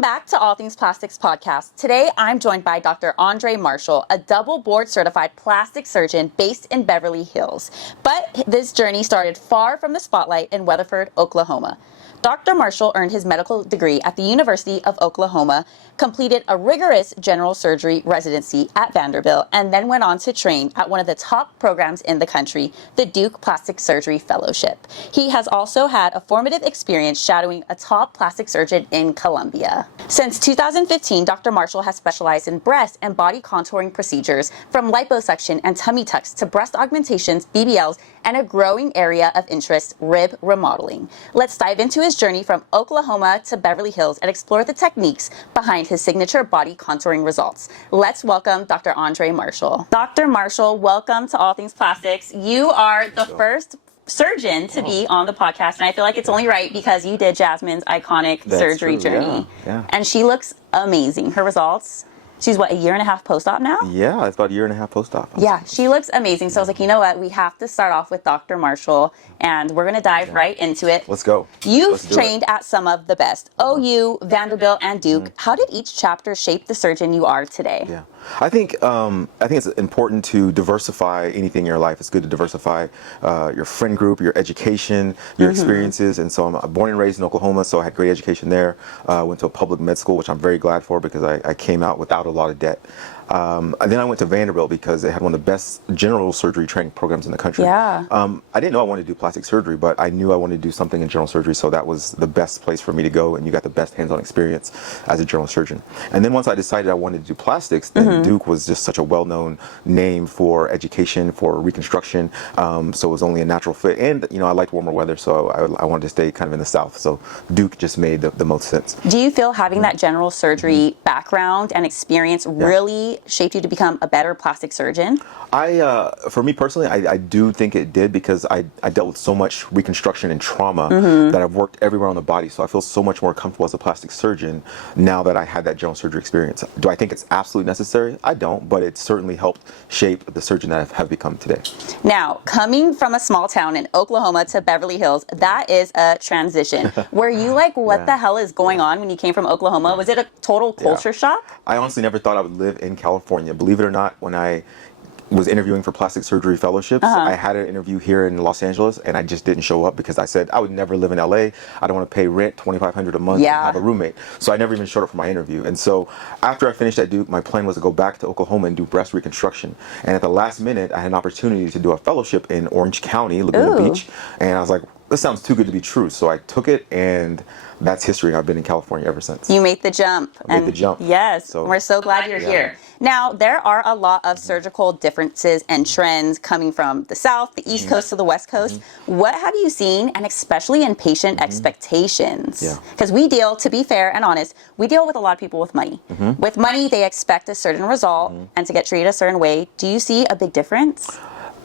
Welcome back to All Things Plastics Podcast. Today, I'm joined by Dr. Andre Marshall, a double board certified plastic surgeon based in Beverly Hills. But this journey started far from the spotlight in Weatherford, Oklahoma. Dr. Marshall earned his medical degree at the University of Oklahoma, completed a rigorous general surgery residency at Vanderbilt, and then went on to train at one of the top programs in the country, the Duke Plastic Surgery Fellowship. He has also had a formative experience shadowing a top plastic surgeon in Colombia. Since 2015, Dr. Marshall has specialized in breast and body contouring procedures, from liposuction and tummy tucks to breast augmentations, BBLs, and a growing area of interest, rib remodeling. Let's dive into his journey from Oklahoma to Beverly Hills and explore the techniques behind his signature body contouring results. Let's welcome Dr. Andre Marshall. Dr. Marshall, welcome to All Things Plastics. You are the first surgeon to be on the podcast, and I feel like it's only right because you did Jasmine's iconic surgery journey. Yeah. And she looks amazing. Her results, she's what, a year and a half post-op now? Yeah, it's about a year and a half post-op. Yeah, she looks amazing. So I was like, you know what? We have to start off with Dr. Marshall, and we're going to dive right into it. Let's go. You've trained at some of the best, OU, Vanderbilt, and Duke. How did each chapter shape the surgeon you are today? Yeah. I think it's important to diversify anything in your life. It's good to diversify your friend group, your education, your experiences. And so I'm born and raised in Oklahoma, so I had great education there. Went to a public med school, which I'm very glad for because I came out without a lot of debt. And then I went to Vanderbilt because it had one of the best general surgery training programs in the country. Yeah. I didn't know I wanted to do plastic surgery, but I knew I wanted to do something in general surgery, so that was the best place for me to go, and you got the best hands-on experience as a general surgeon. And then once I decided I wanted to do plastics, then Duke was just such a well-known name for education, for reconstruction, so it was only a natural fit. And I liked warmer weather, so I wanted to stay kind of in the South, so Duke just made the most sense. Do you feel having that general surgery background and experience really shaped you to become a better plastic surgeon? For me personally, I do think it did because I dealt with so much reconstruction and trauma that I've worked everywhere on the body, so I feel so much more comfortable as a plastic surgeon now that I had that general surgery experience. Do I think it's absolutely necessary? I don't, but it certainly helped shape the surgeon that I have become today. Now, coming from a small town in Oklahoma to Beverly Hills, that is a transition. Were you like, what the hell is going on when you came from Oklahoma? Was it a total culture shock? I honestly never thought I would live in California. Believe it or not, when I was interviewing for plastic surgery fellowships, I had an interview here in Los Angeles, and I just didn't show up because I said I would never live in LA. I don't want to pay rent, $2,500 a month, and have a roommate. So I never even showed up for my interview. And so after I finished at Duke, my plan was to go back to Oklahoma and do breast reconstruction. And at the last minute, I had an opportunity to do a fellowship in Orange County, Laguna Beach, and I was like, this sounds too good to be true. So I took it, and that's history. I've been in California ever since. You made the jump. I made the jump. Yes, so we're so glad you're here. Now, there are a lot of surgical differences and trends coming from the South, the East Coast to the West Coast. What have you seen, and especially in patient expectations? Because we deal, to be fair and honest, we deal with a lot of people with money. With money, they expect a certain result and to get treated a certain way. Do you see a big difference?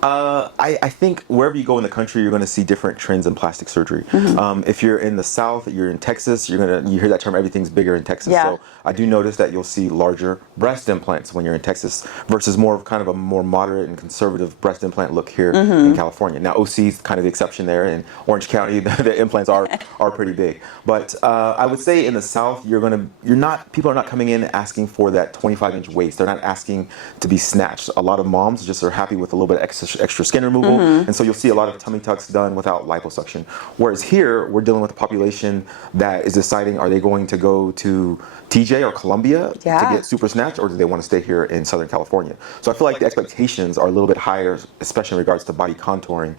I think wherever you go in the country, you're going to see different trends in plastic surgery. If you're in the South, you're in Texas, you hear that term, everything's bigger in Texas. So I do notice that you'll see larger breast implants when you're in Texas versus more of kind of a more moderate and conservative breast implant look here in California. Now OC is kind of the exception there. In Orange County, the implants are pretty big. But I would say in the South, people are not coming in asking for that 25-inch waist. They're not asking to be snatched. A lot of moms just are happy with a little bit of extra skin removal, and so you'll see a lot of tummy tucks done without liposuction. Whereas here, we're dealing with a population that is deciding, are they going to go to TJ or Columbia to get super snatched, or do they want to stay here in Southern California? So I feel like the expectations are a little bit higher, especially in regards to body contouring.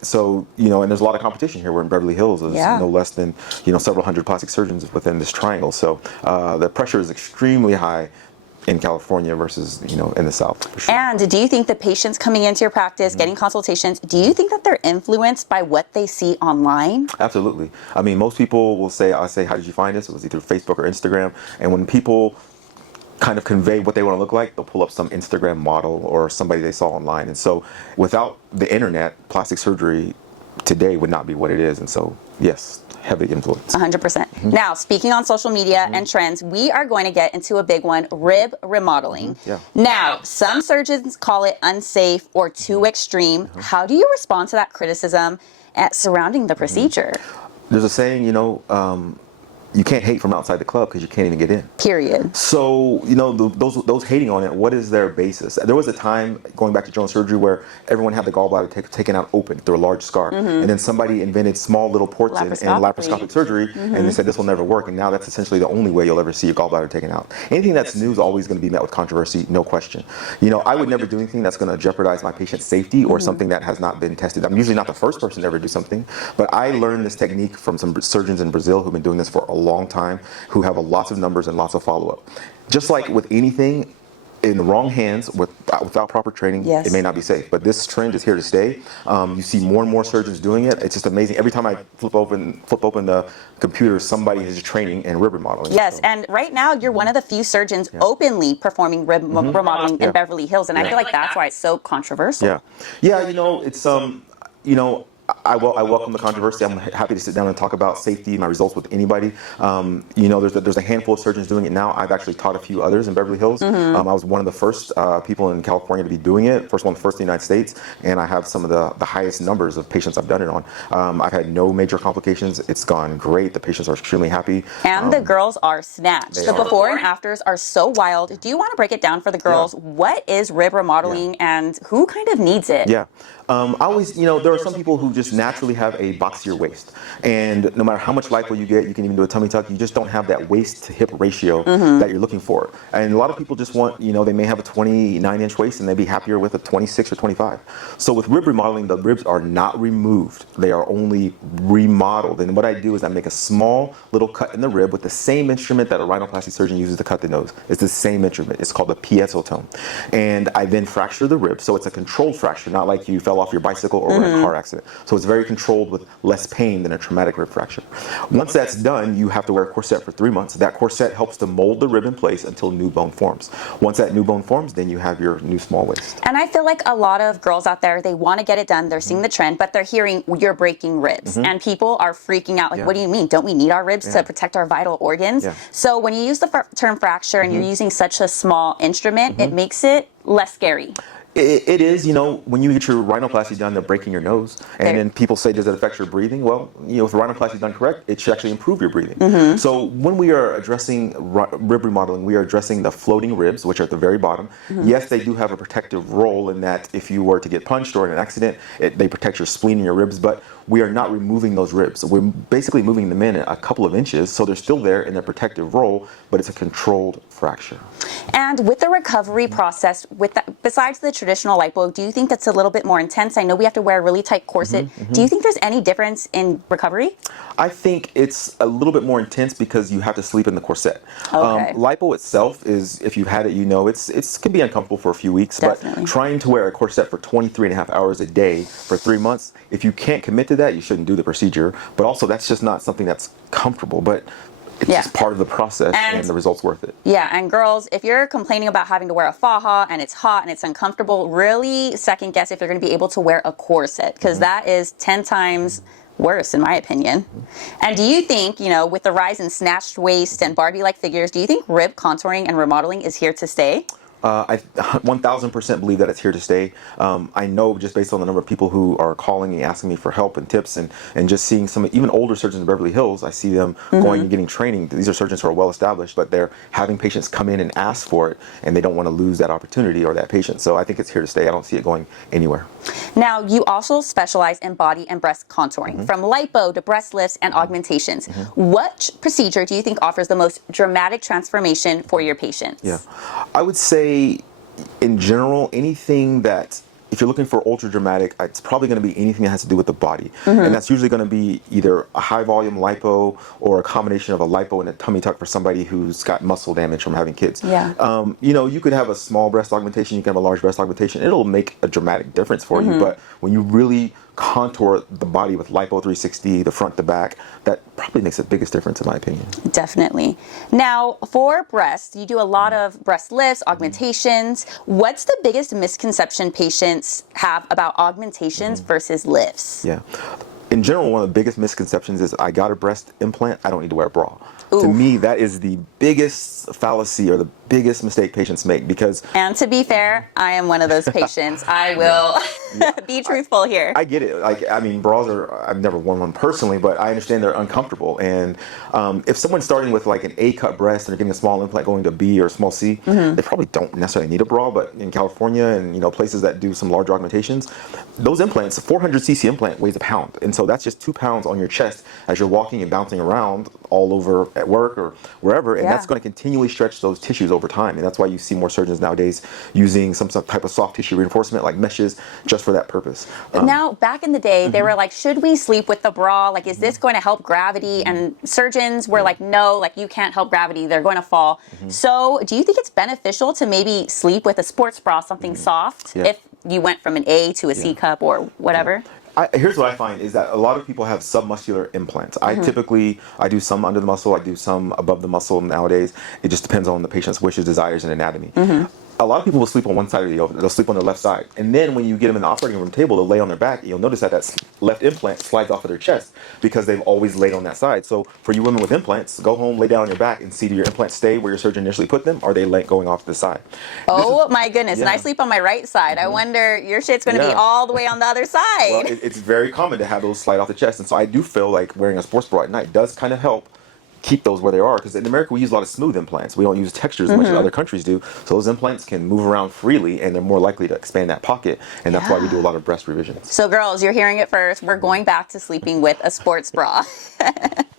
So, and there's a lot of competition here. We're in Beverly Hills. There's no less than, several hundred plastic surgeons within this triangle. So the pressure is extremely high in California versus, in the South. For sure. And do you think the patients coming into your practice, getting consultations, do you think that they're influenced by what they see online? Absolutely. I mean, most people will say, how did you find us? It was either Facebook or Instagram. And when people kind of convey what they want to look like, they'll pull up some Instagram model or somebody they saw online. And so without the internet, plastic surgery today would not be what it is. And so, yes, heavy influence. 100%. Now, speaking on social media and trends, we are going to get into a big one, rib remodeling. Now, some surgeons call it unsafe or too extreme. How do you respond to that criticism surrounding the procedure? There's a saying, you can't hate from outside the club because you can't even get in. Period. So, you know, those hating on it, what is their basis? There was a time, going back to general surgery, where everyone had the gallbladder taken out open through a large scar. And then somebody invented small little ports in laparoscopic surgery, and they said this will never work. And now that's essentially the only way you'll ever see your gallbladder taken out. Anything that's new is always going to be met with controversy, no question. You know, I would never do anything that's going to jeopardize my patient's safety or something that has not been tested. I'm usually not the first person to ever do something, but I learned this technique from some surgeons in Brazil who've been doing this for a long time, who have lots of numbers and lots of follow-up. Just like with anything, in the wrong hands, without proper training, it may not be safe. But this trend is here to stay. You see more and more surgeons doing it. It's just amazing. Every time I flip open the computer, somebody is training in rib remodeling. Yes, and right now you're one of the few surgeons openly performing rib remodeling in Beverly Hills, and I feel like that's why it's so controversial. Yeah. You know, it's you know, I welcome the controversy. I'm happy to sit down and talk about safety, my results with anybody. You know, there's a handful of surgeons doing it now. I've actually taught a few others in Beverly Hills. I was one of the first people in California to be doing it, first in the United States, and I have some of the highest numbers of patients I've done it on. I've had no major complications. It's gone great. The patients are extremely happy. And the girls are snatched. The before and afters are so wild. Do you want to break it down for the girls? What is rib remodeling and who kind of needs it? I always, you know, there are some people who just naturally have a boxier waist, and no matter how much lipo you get, you can even do a tummy tuck, you just don't have that waist to hip ratio that you're looking for. And a lot of people just want, you know, they may have a 29-inch waist and they'd be happier with a 26 or 25. So with rib remodeling, the ribs are not removed, they are only remodeled. And what I do is I make a small little cut in the rib with the same instrument that a rhinoplasty surgeon uses to cut the nose. It's the same instrument. It's called a piezotome. And I then fracture the rib, so it's a controlled fracture, not like you fell off your bicycle or in a car accident. So it's very controlled with less pain than a traumatic rib fracture. Once that's done, you have to wear a corset for 3 months. That corset helps to mold the rib in place until new bone forms. Once that new bone forms, then you have your new small waist. And I feel like a lot of girls out there, they want to get it done, they're seeing the trend, but they're hearing you're breaking ribs. And people are freaking out, like, what do you mean? Don't we need our ribs to protect our vital organs? So when you use the term fracture and you're using such a small instrument, it makes it less scary. It is, you know, when you get your rhinoplasty done, they're breaking your nose. And then people say, does it affect your breathing? Well, you know, if the rhinoplasty is done correct, it should actually improve your breathing. So when we are addressing rib remodeling, we are addressing the floating ribs, which are at the very bottom. Yes, they do have a protective role in that if you were to get punched or in an accident, they protect your spleen and your ribs, but we are not removing those ribs. We're basically moving them in a couple of inches, so they're still there in their protective role, but it's a controlled fracture. And with the recovery process, with that, besides the traditional lipo, do you think that's a little bit more intense? I know we have to wear a really tight corset. Do you think there's any difference in recovery? I think it's a little bit more intense because you have to sleep in the corset. Lipo itself is, if you've had it, you know, it can be uncomfortable for a few weeks, but trying to wear a corset for 23.5 hours a day for 3 months, if you can't commit to that, you shouldn't do the procedure. But also, that's just not something that's comfortable, but it's just part of the process, and the result's worth it. Yeah, and girls, if you're complaining about having to wear a faja and it's hot and it's uncomfortable, really second guess if you're going to be able to wear a corset, because that is 10 times worse in my opinion. And do you think, you know, with the rise in snatched waist and Barbie-like figures, do you think rib contouring and remodeling is here to stay? I 1000% believe that it's here to stay. I know just based on the number of people who are calling and asking me for help and tips, and just seeing some even older surgeons in Beverly Hills, I see them going and getting training. These are surgeons who are well established, but they're having patients come in and ask for it, and they don't want to lose that opportunity or that patient. So I think it's here to stay. I don't see it going anywhere. Now, you also specialize in body and breast contouring, from lipo to breast lifts and augmentations. What procedure do you think offers the most dramatic transformation for your patients? I would say, in general, anything that, if you're looking for ultra dramatic, it's probably going to be anything that has to do with the body. And that's usually going to be either a high volume lipo or a combination of a lipo and a tummy tuck for somebody who's got muscle damage from having kids. You know, you could have a small breast augmentation, you can have a large breast augmentation. It'll make a dramatic difference for you, but when you really contour the body with lipo 360, the front to back, that probably makes the biggest difference in my opinion. Definitely. Now, for breasts, you do a lot of breast lifts, augmentations. What's the biggest misconception patients have about augmentations versus lifts? in general, one of the biggest misconceptions is I got a breast implant, I don't need to wear a bra. Ooh. To me, that is the biggest fallacy or the biggest mistake patients make because... And to be fair, I am one of those patients. I will be truthful here. I get it. Like, I mean, bras are, I've never worn one personally, but I understand they're uncomfortable. And if someone's starting with like an A cut breast and they're getting a small implant going to B or small C, they probably don't necessarily need a bra. But in California and, you know, places that do some large augmentations, those implants, 400cc implant weighs a pound. And so that's just 2 pounds on your chest as you're walking and bouncing around all over at work or wherever. And that's going to continually stretch those tissues over time. And that's why you see more surgeons nowadays using some type of soft tissue reinforcement like meshes just for that purpose. Now, back in the day, they were like, should we sleep with the bra? Like, is this going to help gravity? And surgeons were like, no, like you can't help gravity. They're going to fall. So do you think it's beneficial to maybe sleep with a sports bra, something soft, if you went from an A to a C cup or whatever? Here's what I find is that a lot of people have submuscular implants. I do some under the muscle, I do some above the muscle nowadays. It just depends on the patient's wishes, desires, and anatomy. A lot of people will sleep on one side or the other. They'll sleep on their left side. And then when you get them in the operating room table, they'll lay on their back. You'll notice that left implant slides off of their chest because they've always laid on that side. So for you women with implants, go home, lay down on your back and see do your implants stay where your surgeon initially put them or are they going off to the side. Oh my goodness. And I sleep on my right side. I wonder, your shit's going to be all the way on the other side. Well, it's very common to have those slide off the chest. And so I do feel like wearing a sports bra at night does kind of help keep those where they are, because in America we use a lot of smooth implants. We don't use textures as much as other countries do, so those implants can move around freely and they're more likely to expand that pocket, and that's why we do a lot of breast revisions. So girls, you're hearing it first, we're going back to sleeping with a sports bra.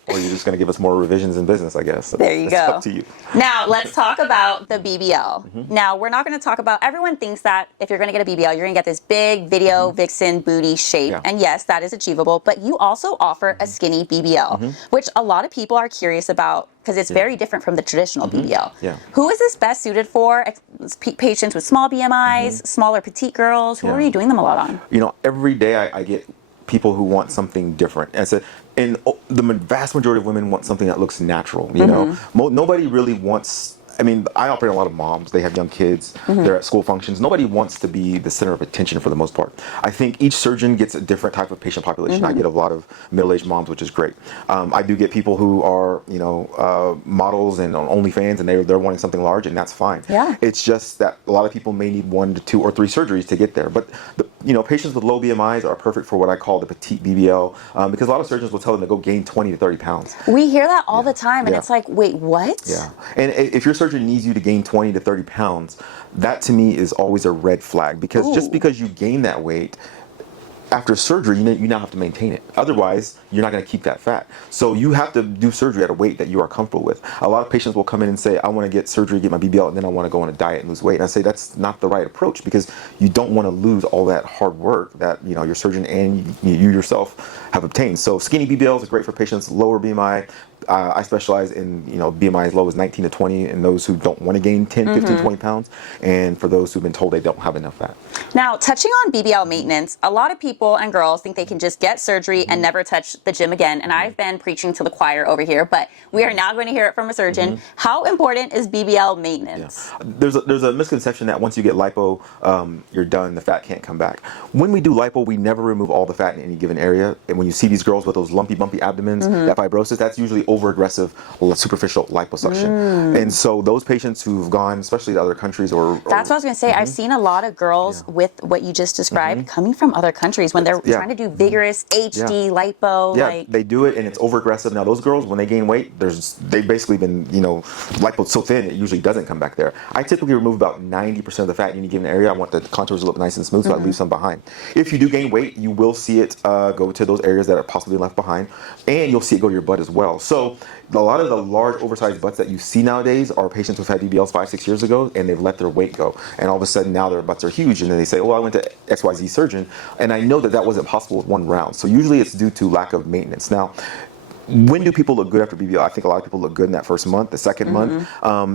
Or you're just going to give us more revisions in business, I guess. There you go. It's up to you. Now, let's talk about the BBL. Now, we're not going to talk about, everyone thinks that if you're going to get a BBL, you're going to get this big video vixen booty shape. And yes, that is achievable, but you also offer a skinny BBL, which a lot of people are curious about because it's very different from the traditional BBL. Who is this best suited for? Patients with small BMIs, smaller petite girls? Who are you doing them a lot on? You know, every day I get people who want something different. And the vast majority of women want something that looks natural. You know, nobody really wants. I mean, I operate on a lot of moms. They have young kids. They're at school functions. Nobody wants to be the center of attention for the most part. I think each surgeon gets a different type of patient population. I get a lot of middle-aged moms, which is great. I do get people who are, you know, models and on OnlyFans, and they're wanting something large, and that's fine. It's just that a lot of people may need 1 to 2 or 3 surgeries to get there. But you know, patients with low BMIs are perfect for what I call the petite BBL, because a lot of surgeons will tell them to go gain 20 to 30 pounds. We hear that all the time, and it's like, wait, what? And if your surgeon needs you to gain 20 to 30 pounds, that to me is always a red flag, because just because you gain that weight after surgery, you now have to maintain it. Otherwise, you're not going to keep that fat. So you have to do surgery at a weight that you are comfortable with. A lot of patients will come in and say, I want to get surgery, get my BBL, and then I want to go on a diet and lose weight. And I say that's not the right approach, because you don't want to lose all that hard work that, you know, your surgeon and you yourself have obtained. So skinny BBLs are great for patients lower BMI. I specialize in, you know, BMI as low as 19 to 20, and those who don't want to gain 10, 15, 20 pounds, and for those who've been told they don't have enough fat. Now, touching on BBL maintenance, a lot of people and girls think they can just get surgery and never touch the gym again, and I've been preaching to the choir over here, but we are now going to hear it from a surgeon. How important is BBL maintenance? There's a misconception that once you get lipo, you're done, the fat can't come back. When we do lipo, we never remove all the fat in any given area, and when you see these girls with those lumpy, bumpy abdomens, that fibrosis, that's usually over-aggressive superficial liposuction. And so those patients who've gone, especially to other countries or that's what I was going to say. I've seen a lot of girls with what you just described coming from other countries when they're trying to do vigorous HD lipo. They do it and it's over-aggressive. Now those girls, when they gain weight, they've basically been, you know, lipo so thin it usually doesn't come back there. I typically remove about 90% of the fat in any given area. I want the contours to look nice and smooth, so I leave some behind. If you do gain weight, you will see it go to those areas that are possibly left behind, and you'll see it go to your butt as well. So a lot of the large oversized butts that you see nowadays are patients who've had BBLs 5-6 years ago, and they've let their weight go, and all of a sudden now their butts are huge, and then they say, oh, I went to XYZ surgeon, and I know that wasn't possible with one round. So usually it's due to lack of maintenance. Now, when do people look good after BBL? I think a lot of people look good in that first month, the second month.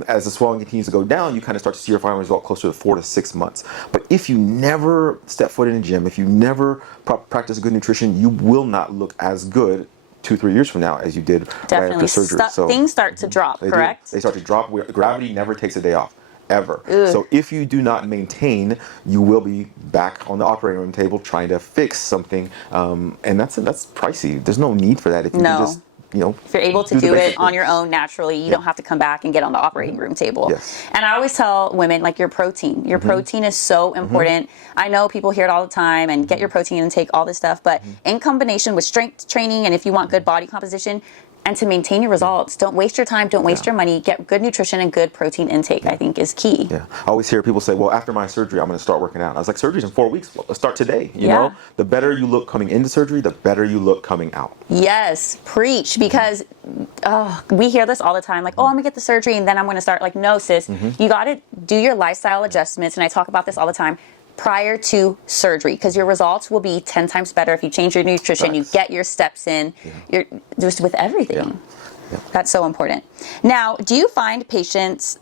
As the swelling continues to go down, you kind of start to see your final result closer to 4 to 6 months. But if you never step foot in a gym, if you never practice good nutrition, you will not look as good 2-3 years from now as you did right after surgery. Things start to drop, correct? They start to drop. Gravity never takes a day off. forever. So if you do not maintain, you will be back on the operating room table trying to fix something, and that's pricey. There's no need for that if you can just, you know, if you're able to do it on your own naturally, you don't have to come back and get on the operating room table. Yes. And I always tell women, like, your protein. Your protein is so important. I know people hear it all the time and get your protein intake, all this stuff, but in combination with strength training, and if you want good body composition, and to maintain your results, don't waste your time, don't waste your money, get good nutrition and good protein intake, I think is key. Yeah. I always hear people say, well, after my surgery, I'm going to start working out. I was like, surgery's in 4 weeks. Well, let's start today. You know, the better you look coming into surgery, the better you look coming out. Yes, preach, because we hear this all the time, like, oh, I'm going to get the surgery and then I'm going to start. Like, no, sis, you got to do your lifestyle adjustments. And I talk about this all the time prior to surgery, because your results will be 10 times better if you change your nutrition, you get your steps in, you're just with everything. That's so important. Now, do you find patients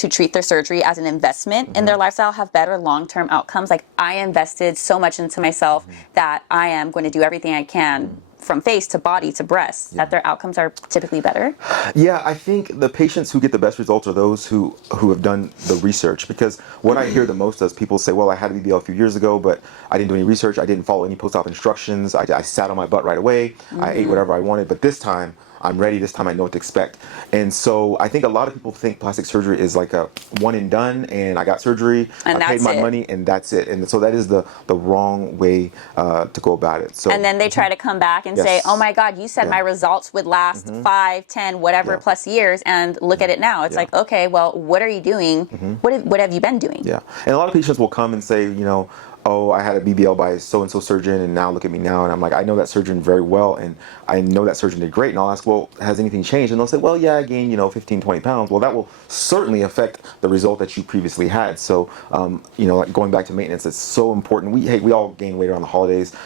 who treat their surgery as an investment in their lifestyle have better long-term outcomes? Like, I invested so much into myself that I am going to do everything I can from face to body to breast, that their outcomes are typically better? Yeah, I think the patients who get the best results are those who have done the research, because what I hear the most is people say, well, I had a BBL a few years ago, but I didn't do any research, I didn't follow any post-op instructions, I sat on my butt right away, I ate whatever I wanted, but this time I'm ready, this time I know what to expect. And so I think a lot of people think plastic surgery is like a one and done, and I got surgery, and I paid my money, and that's it. And so that is the wrong way to go about it. So, and then they try to come back and say, oh my God, you said my results would last 5, 10, whatever plus years, and look at it now. It's like, okay, well, what are you doing? What have you been doing? Yeah, and a lot of patients will come and say, you know, oh, I had a BBL by so-and-so surgeon, and now look at me now. And I'm like, I know that surgeon very well, and I know that surgeon did great. And I'll ask, well, has anything changed? And they'll say, well, yeah, I gained, 15, 20 pounds. Well, that will certainly affect the result that you previously had. So, like going back to maintenance, it's so important. We all gain weight around the holidays.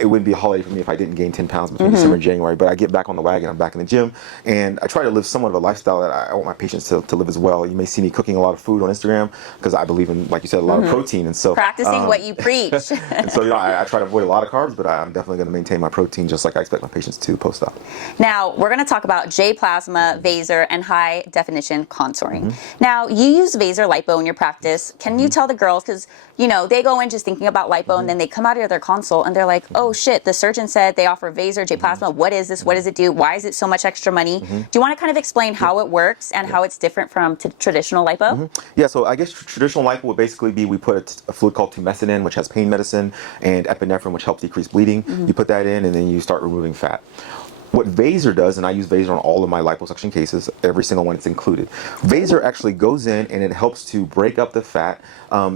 It wouldn't be a holiday for me if I didn't gain 10 pounds between December and January, but I get back on the wagon, I'm back in the gym, and I try to live somewhat of a lifestyle that I want my patients to live as well. You may see me cooking a lot of food on Instagram because I believe in, like you said, a lot of protein, and so practicing what you preach. And so I try to avoid a lot of carbs, but I'm definitely going to maintain my protein just like I expect my patients to post-op. Now, we're going to talk about J-Plasma, VASER, and high definition contouring. Now, you use VASER lipo in your practice. Can you tell the girls, because they go in just thinking about lipo, and then they come out of their consult and they're like, oh shit, the surgeon said they offer VASER, J-Plasma. What is this? What does it do? Why is it so much extra money? Do you want to kind of explain how it works and how it's different from traditional lipo? Yeah, so I guess traditional lipo would basically be, we put a fluid called tumescin in, which has pain medicine, and epinephrine, which helps decrease bleeding. You put that in, and then you start removing fat. What VASER does, and I use VASER on all of my liposuction cases, every single one it's included. VASER actually goes in and it helps to break up the fat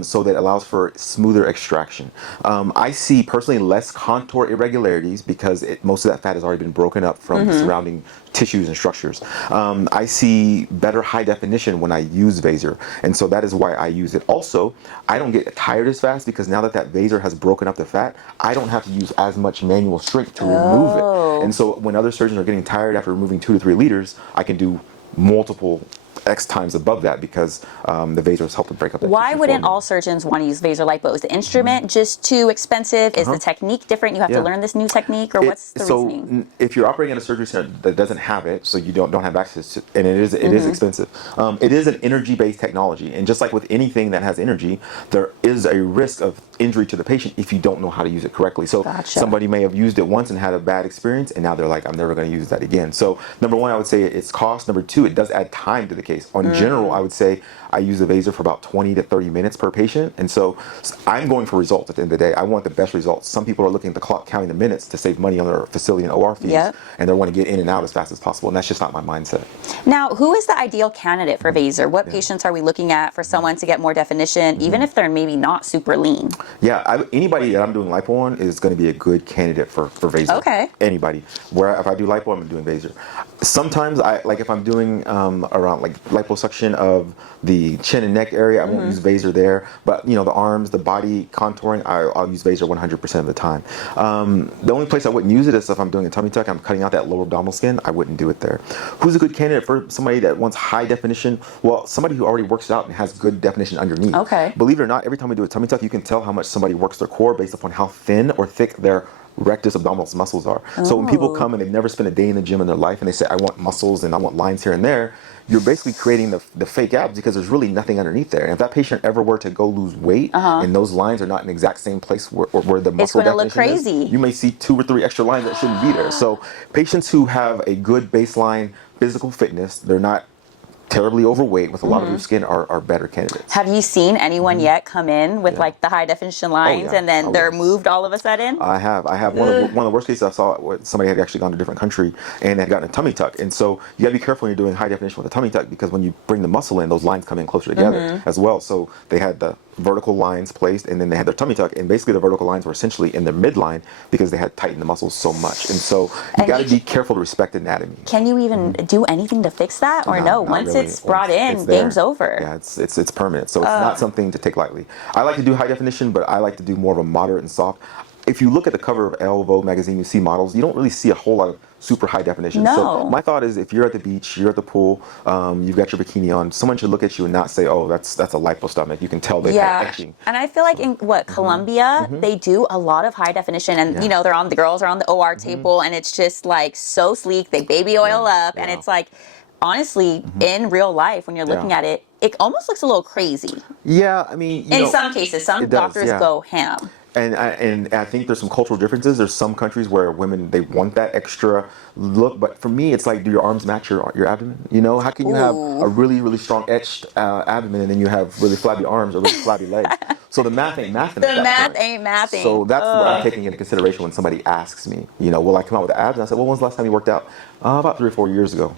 so that it allows for smoother extraction. I see personally less contour irregularities because most of that fat has already been broken up from the surrounding tissues and structures. I see better high definition when I use VASER, and so that is why I use it. Also, I don't get tired as fast because now that VASER has broken up the fat, I don't have to use as much manual strength to remove it. And so when other surgeons are getting tired after removing 2 to 3 liters, I can do multiple X times above that because the VASER has helped to break up that. Why wouldn't all surgeons want to use VASER lipo? Is the instrument just too expensive? Is the technique different? You have to learn this new technique, or what's the reasoning? If you're operating at a surgery center that doesn't have it, so you don't have access to, and it is expensive. It is an energy-based technology, and just like with anything that has energy, there is a risk of injury to the patient if you don't know how to use it correctly. So somebody may have used it once and had a bad experience, and now they're like, I'm never going to use that again. So number one, I would say it's cost. Number two, it does add time to the case. On general, I would say I use the VASER for about 20 to 30 minutes per patient, and so I'm going for results at the end of the day. I want the best results. Some people are looking at the clock, counting the minutes to save money on their facility and OR fees, and they want to get in and out as fast as possible, and that's just not my mindset. Now, who is the ideal candidate for VASER? What patients are we looking at for someone to get more definition, even if they're maybe not super lean? Yeah, anybody that I'm doing lipo on is going to be a good candidate for VASER. Okay. Anybody. Where if I do lipo, I'm doing VASER. Sometimes if I'm doing around like liposuction of the chin and neck area, I won't use VASER there. But the arms, the body contouring, I'll use VASER 100% of the time. The only place I wouldn't use it is if I'm doing a tummy tuck, I'm cutting out that lower abdominal skin, I wouldn't do it there. Who's a good candidate for somebody that wants high definition? Well, somebody who already works out and has good definition underneath. Okay. Believe it or not, every time we do a tummy tuck, you can tell how much somebody works their core based upon how thin or thick their rectus abdominis muscles are. So when people come and they've never spent a day in the gym in their life and they say, I want muscles and I want lines here and there, you're basically creating the fake abs because there's really nothing underneath there. And if that patient ever were to go lose weight and those lines are not in the exact same place where the muscle definition look crazy. is, you may see 2 or 3 extra lines that shouldn't be there. So patients who have a good baseline physical fitness, they're not terribly overweight with a lot of loose skin are better candidates. Have you seen anyone yet come in with like the high definition lines and then they're moved all of a sudden? I have one of the worst cases I saw. Somebody had actually gone to a different country and had gotten a tummy tuck. And so you gotta be careful when you're doing high definition with a tummy tuck because when you bring the muscle in, those lines come in closer together as well. So they had the vertical lines placed and then they had their tummy tuck, and basically the vertical lines were essentially in their midline because they had tightened the muscles so much. And so you got to be careful to respect anatomy. Can you even do anything to fix that, or no? Once really. It's brought in, it's game's over. Yeah, it's permanent. So it's not something to take lightly. I like to do high definition, but I like to do more of a moderate and soft. If you look at the cover of Elle Vogue magazine, you see models. You don't really see a whole lot of super high definition. No. So my thought is, if you're at the beach, you're at the pool, you've got your bikini on, someone should look at you and not say, "Oh, that's a lipo stomach." You can tell they've had etching. And I feel like in Colombia, they do a lot of high definition, and you know, the girls are on the OR table, and it's just like so sleek. They baby oil up, and it's like, honestly, in real life, when you're looking at it, it almost looks a little crazy. Yeah, I mean, in some cases, some doctors go ham. And I think there's some cultural differences. There's some countries where women, they want that extra look, but for me, it's like, do your arms match your abdomen? You know, how can you have a really, really strong etched abdomen and then you have really flabby arms or really flabby legs? So the math ain't mathing. The math ain't mathing. So that's what I'm taking into consideration when somebody asks me, you know, will I come out with abs? And I said, well, when's the last time you worked out? About 3 or 4 years ago.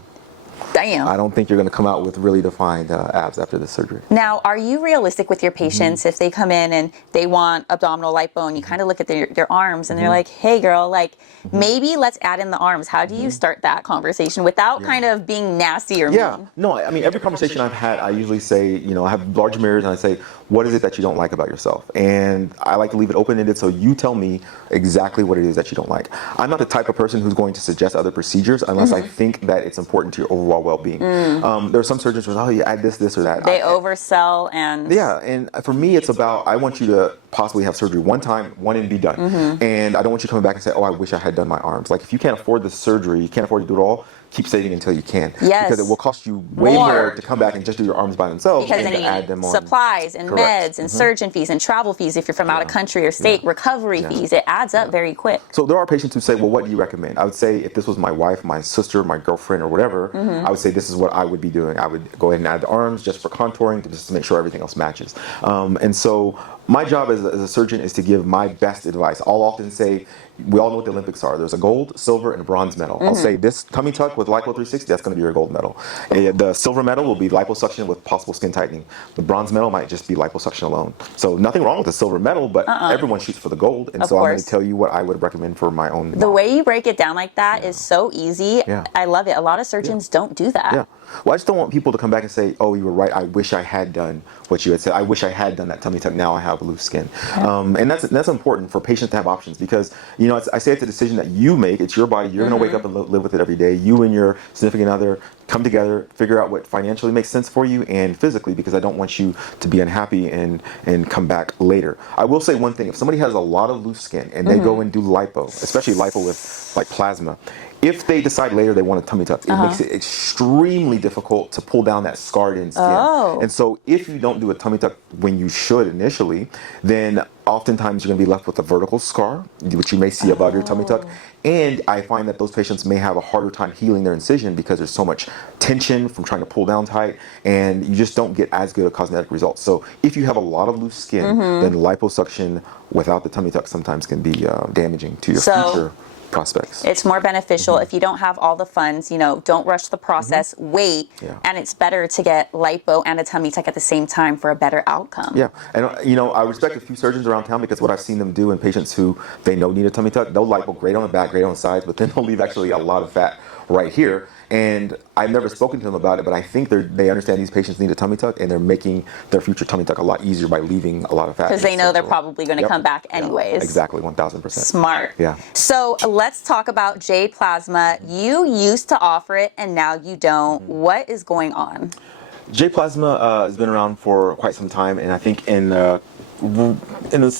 Damn. I don't think you're going to come out with really defined abs after this surgery. Now, are you realistic with your patients if they come in and they want abdominal lipo and you kind of look at their arms and they're like, hey, girl, like, maybe let's add in the arms. How do you start that conversation without kind of being nasty or mean? No, I mean, every conversation I've had, I usually say, you know, I have large mirrors and I say, what is it that you don't like about yourself? And I like to leave it open-ended, so you tell me exactly what it is that you don't like. I'm not the type of person who's going to suggest other procedures unless I think that it's important to your overall well-being. There are some surgeons who are, oh, you add this or that. They oversell and... Yeah, and for me, it's about, I want you to possibly have surgery one time, one and be done. And I don't want you coming back and say, oh, I wish I had done my arms. Like, if you can't afford the surgery, you can't afford to do it all, keep saving until you can. Yes. Because it will cost you way more to come back and just do your arms by themselves because and to add them on. Supplies and meds and surgeon fees and travel fees if you're from out of country or state, recovery fees. It adds up very quick. So there are patients who say, well, what do you recommend? I would say if this was my wife, my sister, my girlfriend, or whatever, I would say this is what I would be doing. I would go ahead and add the arms just for contouring, just to make sure everything else matches. And so my job as a surgeon is to give my best advice. I'll often say, we all know what the Olympics are. There's a gold, silver, and a bronze medal. I'll say this tummy tuck with lipo 360, that's going to be your gold medal. The silver medal will be liposuction with possible skin tightening. The bronze medal might just be liposuction alone. So nothing wrong with the silver medal, but everyone shoots for the gold. And so I'm going to tell you what I would recommend for my own. The way you break it down like that is so easy. I love it. A lot of surgeons don't do that. Yeah. Well, I just don't want people to come back and say, oh, you were right. I wish I had done what you had said. I wish I had done that tummy tuck. Now I have loose skin. And that's important for patients to have options because, you know, I say it's a decision that you make. It's your body. You're going to wake up and live with it every day. You and your significant other come together, figure out what financially makes sense for you and physically, because I don't want you to be unhappy and come back later. I will say one thing. If somebody has a lot of loose skin and they go and do lipo, especially lipo with like plasma, if they decide later they want a tummy tuck, it makes it extremely difficult to pull down that scarred in skin. And so if you don't do a tummy tuck when you should initially, then oftentimes you're going to be left with a vertical scar, which you may see above your tummy tuck. And I find that those patients may have a harder time healing their incision because there's so much tension from trying to pull down tight, and you just don't get as good a cosmetic results. So if you have a lot of loose skin, then liposuction without the tummy tuck sometimes can be damaging to your future prospects. It's more beneficial if you don't have all the funds, you know, don't rush the process, wait, and it's better to get lipo and a tummy tuck at the same time for a better outcome. Yeah, and you know, I respect a few surgeons around town because what I've seen them do in patients who they know need a tummy tuck, they'll lipo great on the back, great on the sides, but then they'll leave actually a lot of fat right here. And I've never spoken to them about it, but I think they understand these patients need a tummy tuck, and they're making their future tummy tuck a lot easier by leaving a lot of fat. Because they know they're probably going to come back anyways. Exactly, 1,000%. Smart. Yeah. So let's talk about J-Plasma. You used to offer it, and now you don't. What is going on? J-Plasma has been around for quite some time, and I think in in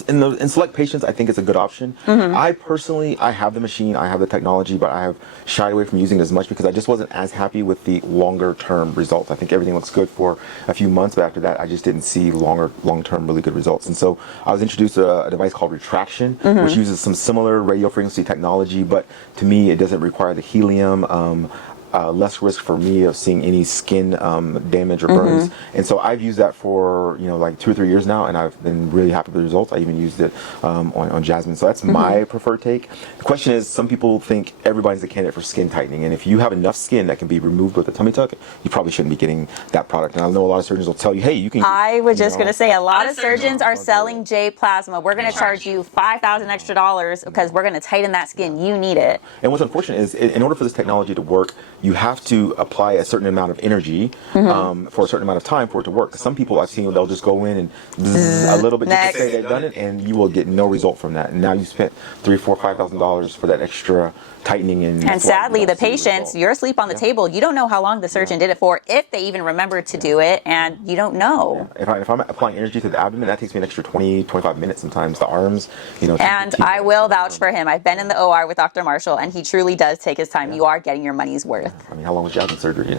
select patients, I think it's a good option. I personally, I have the machine, I have the technology, but I have shied away from using it as much because I just wasn't as happy with the longer term results. I think everything looks good for a few months, but after that, I just didn't see long term really good results. And so I was introduced to a device called retraction, which uses some similar radio frequency technology, but to me, it doesn't require the helium. Less risk for me of seeing any skin damage or burns. And so I've used that for, like 2 or 3 years now, and I've been really happy with the results. I even used it on Jasmine. So that's my preferred take. The question is, some people think everybody's a candidate for skin tightening, and if you have enough skin that can be removed with a tummy tuck, you probably shouldn't be getting that product. And I know a lot of surgeons will tell you, hey, you can. I was just going to say, a lot of surgeons are selling J-Plasma. We're going to charge you $5,000 extra because we're going to tighten that skin. You need it. And what's unfortunate is, in order for this technology to work, you have to apply a certain amount of energy for a certain amount of time for it to work. Some people I've seen, they'll just go in and a little bit just to say they've done it, and you will get no result from that. And now you spent $3,000, $4,000, $5,000 for that extra tightening. And sadly, the patients, you're asleep on the table. You don't know how long the surgeon did it for, if they even remembered to do it, and you don't know. If I'm applying energy to the abdomen, that takes me an extra 20, 25 minutes sometimes. The arms, And I will vouch for him. I've been in the OR with Dr. Marshall, and he truly does take his time. You are getting your money's worth. I mean, how long was Jasmine surgery,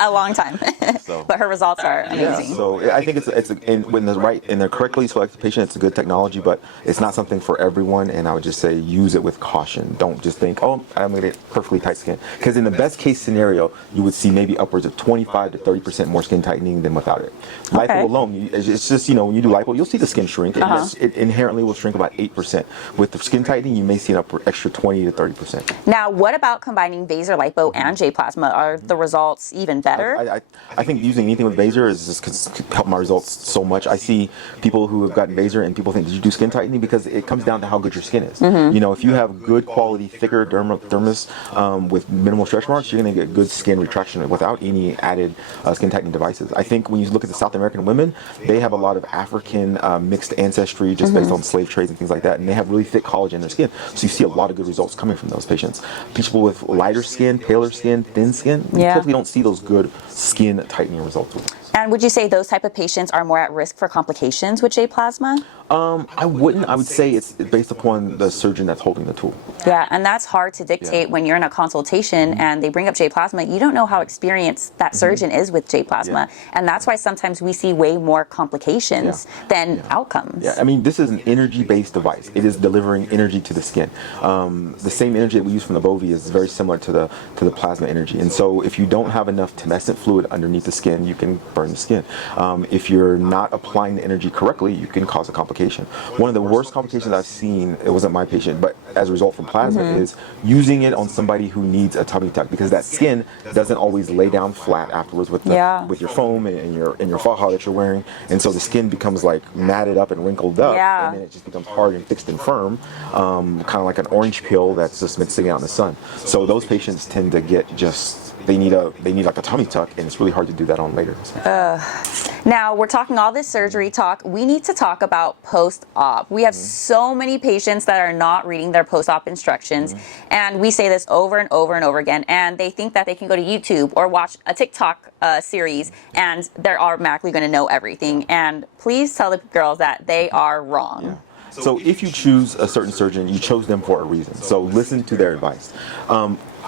A long time. But her results are amazing. So I think when the correctly selected patient, it's a good technology, but it's not something for everyone. And I would just say use it with caution. Don't just think, oh, I'm going to get perfectly tight skin. Because in the best case scenario, you would see maybe upwards of 25 to 30% more skin tightening than without it. Lipo alone, it's just, when you do lipo, you'll see the skin shrink. It inherently will shrink about 8%. With the skin tightening, you may see an extra 20 to 30%. Now, what about combining VASER lipo and J-Plasma? Are the results even better? I think using anything with VASER is just help my results so much. I see people who have gotten VASER and people think, did you do skin tightening? Because it comes down to how good your skin is. If you have good quality, thicker dermis with minimal stretch marks, you're going to get good skin retraction without any added skin tightening devices. I think when you look at the South American women, they have a lot of African mixed ancestry just based on slave trades and things like that, and they have really thick collagen in their skin. So you see a lot of good results coming from those patients. People with lighter skin, paler skin, thin skin, you typically don't see those good skin tightening results with this. And would you say those type of patients are more at risk for complications with J-Plasma? I wouldn't. I would say it's based upon the surgeon that's holding the tool. Yeah, and that's hard to dictate when you're in a consultation and they bring up J-Plasma. You don't know how experienced that surgeon is with J-Plasma. And that's why sometimes we see way more complications than outcomes. Yeah, I mean, this is an energy-based device. It is delivering energy to the skin. The same energy that we use from the bovie is very similar to the plasma energy. And so if you don't have enough tumescent fluid underneath the skin, you can burn the skin. If you're not applying the energy correctly, you can cause a complication. One of the worst complications I've seen, it wasn't my patient, but as a result from plasma, is using it on somebody who needs a tummy tuck, because that skin doesn't always lay down flat afterwards with your foam and your faja that you're wearing, and so the skin becomes like matted up and wrinkled up, and then it just becomes hard and fixed and firm, kind of like an orange peel that's just been sitting out in the sun. So those patients tend to get they need like a tummy tuck, and it's really hard to do that on later. Now, we're talking all this surgery talk. We need to talk about post-op. We have so many patients that are not reading their post-op instructions, and we say this over and over and over again, and they think that they can go to YouTube or watch a TikTok series, and they're automatically going to know everything. And please tell the girls that they are wrong. Yeah. So if you choose a certain surgeon, you chose them for a reason. So listen to their advice.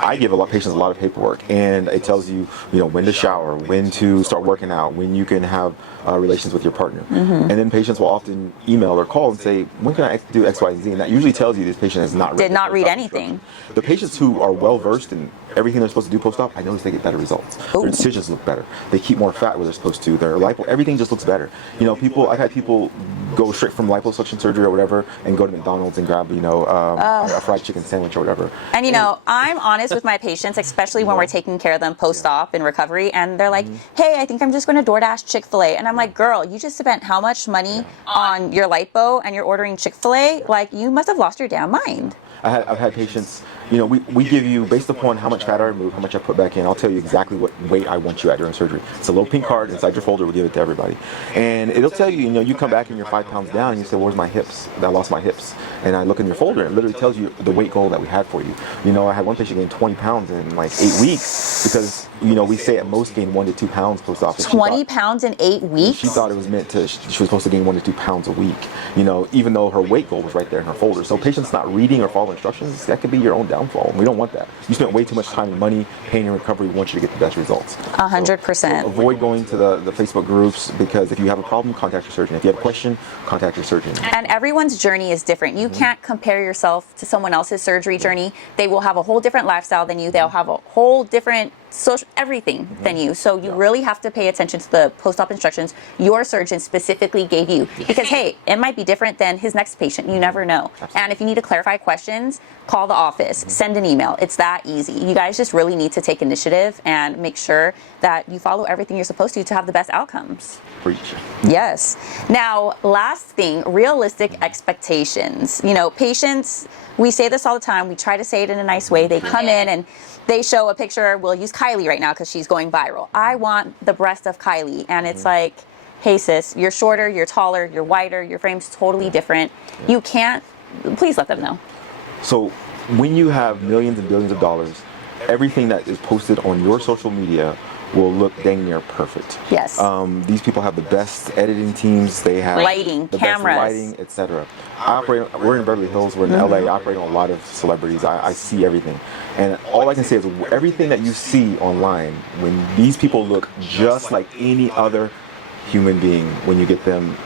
I give patients a lot of paperwork, and it tells you, when to shower, when to start working out, when you can have relations with your partner. And then patients will often email or call and say, when can I do X, Y, and Z? And that usually tells you this patient has not did not read anything. The patients who are well versed in everything they're supposed to do post-op, I notice they get better results. Their incisions look better. They keep more fat where they're supposed to. Their lipo, everything just looks better. I've had people go straight from liposuction surgery or whatever and go to McDonald's and grab, a fried chicken sandwich or whatever. And I'm honest with my patients, especially when we're taking care of them post-op in recovery, and they're like, hey, I think I'm just going to DoorDash Chick-fil-A. And I'm like, girl, you just spent how much money on your lipo and you're ordering Chick-fil-A? Like, you must have lost your damn mind. I've had patients, we give you, based upon how much fat I remove, how much I put back in, I'll tell you exactly what weight I want you at during surgery. It's a little pink card inside your folder, we'll give it to everybody. And it'll tell you, you come back and you're 5 pounds down, and you say, where's my hips? I lost my hips. And I look in your folder, and it literally tells you the weight goal that we had for you. You know, I had one patient gain 20 pounds in like 8 weeks because, you know, we say at most gain 1 to 2 pounds post-op. 20 pounds in 8 weeks? She thought it was meant to, she was supposed to gain 1 to 2 pounds a week, you know, even though her weight goal was right there in her folder. So patients not reading or following instructions, that could be your own downfall. We don't want that. You spent way too much time and money, pain and recovery. We want you to get the best results. 100%. So avoid going to the Facebook groups, because if you have a problem, contact your surgeon. If you have a question, contact your surgeon. And everyone's journey is different. You can't compare yourself to someone else's surgery journey. They will have a whole different lifestyle than you. They'll have a whole different social everything than you. So you really have to pay attention to the post-op instructions your surgeon specifically gave you, because hey, it might be different than his next patient. You never know. Absolutely. And if you need to clarify questions, call the office, send an email. It's that easy. You guys just really need to take initiative and make sure that you follow everything you're supposed to have the best outcomes. Preach. Yes. Now, last thing, realistic expectations. You know, patients, we say this all the time. We try to say it in a nice way. They come in and they show a picture. We'll use Kylie right now because she's going viral. I want the breast of Kylie. And it's like, hey sis, you're shorter, you're taller, you're wider, your frame's totally different. You can't, please let them know. So when you have millions and billions of dollars, everything that is posted on your social media will look dang near perfect. Yes. These people have the best editing teams. They have lighting, the cameras, best lighting, etc. We're in Beverly Hills. We're in LA. I operate on a lot of celebrities. I see everything, and all I can say is everything that you see online, when these people look just like any other human being, when you get them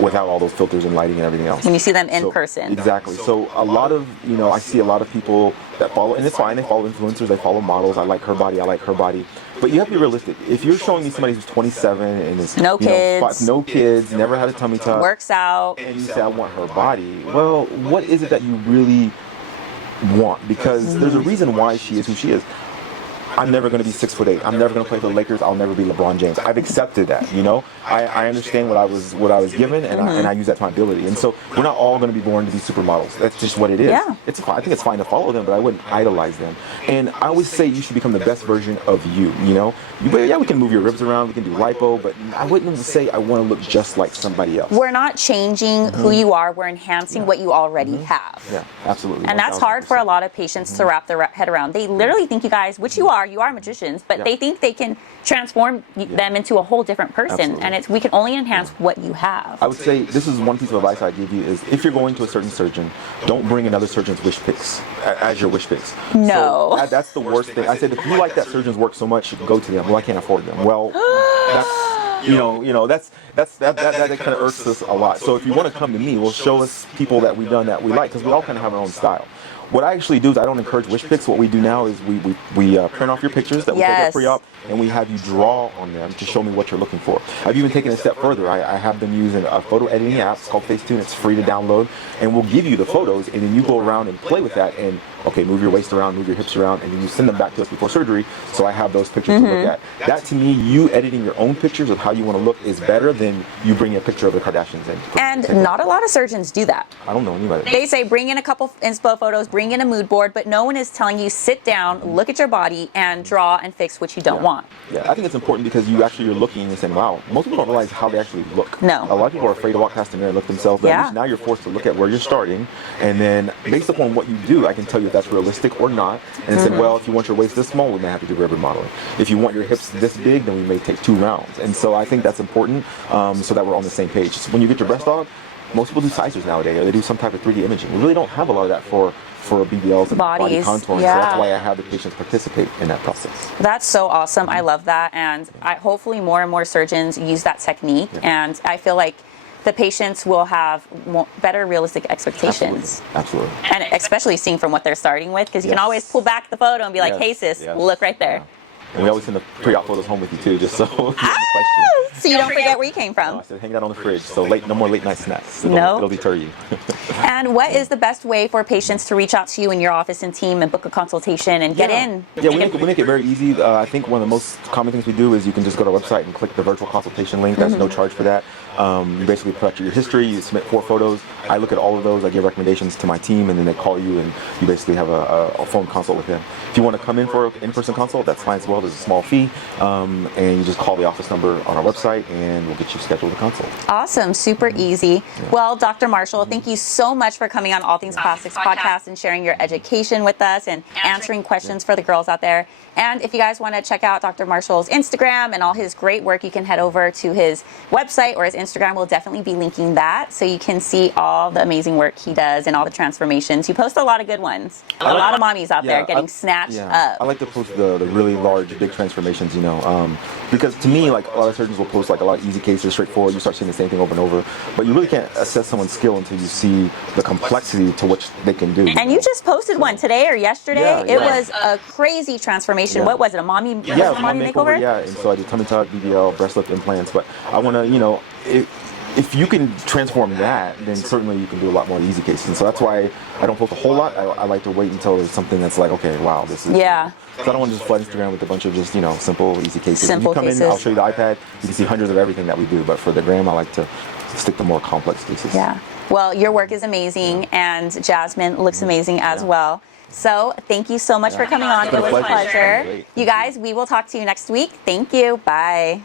without all those filters and lighting and everything else. When you see them in person. Exactly. So a lot of, you know, I see a lot of people that follow, and it's fine, they follow influencers, they follow models. I like her body, I like her body. But you have to be realistic. If you're showing me somebody who's 27 and is no kids, no kids, never had a tummy tuck, works out, and you say, I want her body, well, what is it that you really want? Because there's a reason why she is who she is. I'm never going to be 6'8". I'm never going to play for the Lakers. I'll never be LeBron James. I've accepted that, you know. I understand what I was given, and I use that to my ability. And so we're not all going to be born to be supermodels. That's just what it is. Yeah. It's fine. I think it's fine to follow them, but I wouldn't idolize them. And I always say you should become the best version of you. You know, yeah, we can move your ribs around, we can do lipo, but I wouldn't say I want to look just like somebody else. We're not changing who you are. We're enhancing what you already have. Yeah, absolutely. And that's hard for a lot of patients to wrap their head around. They literally think you guys, which you are magicians, but they think they can transform them into a whole different person. Absolutely. And we can only enhance what you have. I would say this is one piece of advice I give you is if you're going to a certain surgeon, don't bring another surgeon's wish picks as your wish picks. No. So that's the worst thing. I said if you like that surgeon's work so much, go to them. Well, I can't afford them. Well, that's that kind of irks us a lot. So if you want to come to me, well, show us people that we've done that we like, because we all kind of have our own style. What I actually do is I don't encourage wish picks. What we do now is we print off your pictures that we take at pre-op, and we have you draw on them to show me what you're looking for. I've even taken it a step further. I have them using a photo editing app. It's called Facetune. It's free to download, and we'll give you the photos, and then you go around and play with that, and okay, move your waist around, move your hips around, and then you send them back to us before surgery, so I have those pictures to look at. That, to me, you editing your own pictures of how you want to look is better than you bringing a picture of the Kardashians in. And not a lot of surgeons do that. I don't know anybody. They say bring in a couple inspo photos, bring in a mood board, but no one is telling you sit down, look at your body, and draw and fix what you don't want. Yeah, I think it's important because you're looking and saying, wow, most people don't realize how they actually look. No. A lot of people are afraid to walk past the mirror and look themselves. But now you're forced to look at where you're starting, and then based upon what you do, I can tell you if that's realistic or not. And say, well, if you want your waist this small, we may have to do rib remodeling. If you want your hips this big, then we may take 2 rounds. And so I think that's important, so that we're on the same page. So when you get your breast aug, most people do sizers nowadays, or they do some type of 3D imaging. We really don't have a lot of that for BBLs and body contouring. So that's why I have the patients participate in that process. That's so awesome. I love that. And hopefully more and more surgeons use that technique. And I feel like the patients will have better realistic expectations. Absolutely. And especially seeing from what they're starting with, because you can always pull back the photo and be like, hey sis, look right there. Yeah. And we always send the pre-op photos home with you too, just so so you don't forget where you came from. No, I said hang that on the fridge, so no more late night snacks. It'll deter you. And what is the best way for patients to reach out to you in your office and team and book a consultation and get in? Yeah, we make it very easy. I think one of the most common things we do is you can just go to our website and click the virtual consultation link. There's no charge for that. You basically put out your history, you submit 4 photos. I look at all of those, I give recommendations to my team, and then they call you, and you basically have a phone consult with them. If you want to come in for an in-person consult, that's fine as well. There's a small fee, and you just call the office number on our website, and we'll get you scheduled a consult. Awesome, super easy. Yeah. Well, Dr. Marshall, thank you so much for coming on All Things Plastics podcast and sharing your education with us and answering questions for the girls out there. And if you guys want to check out Dr. Marshall's Instagram and all his great work, you can head over to his website or his Instagram. We'll definitely be linking that so you can see all the amazing work he does and all the transformations. You post a lot of good ones. A lot of mommies out there getting snatched up. I like to post the really large, big transformations, because to me, like, a lot of surgeons will post like a lot of easy cases, straightforward. You start seeing the same thing over and over, but you really can't assess someone's skill until you see the complexity to which they can do. And you just posted one today or yesterday. It was a crazy transformation. What was it? A mommy makeover? Yeah, and so I did tummy tuck, BBL, breast lift implants. But I want to, if you can transform that, then certainly you can do a lot more easy cases. And so that's why I don't post a whole lot. I like to wait until there's something that's like, okay, wow, this is. Yeah. So I don't want to just flood Instagram with a bunch of just, simple, easy cases. Simple if you come cases. in, I'll show you the iPad. You can see hundreds of everything that we do. But for the gram, I like to stick to more complex cases. Yeah. Well, your work is amazing, and Jasmine looks amazing as well. So thank you so much for coming on. It was a pleasure. You guys, we will talk to you next week. Thank you. Bye.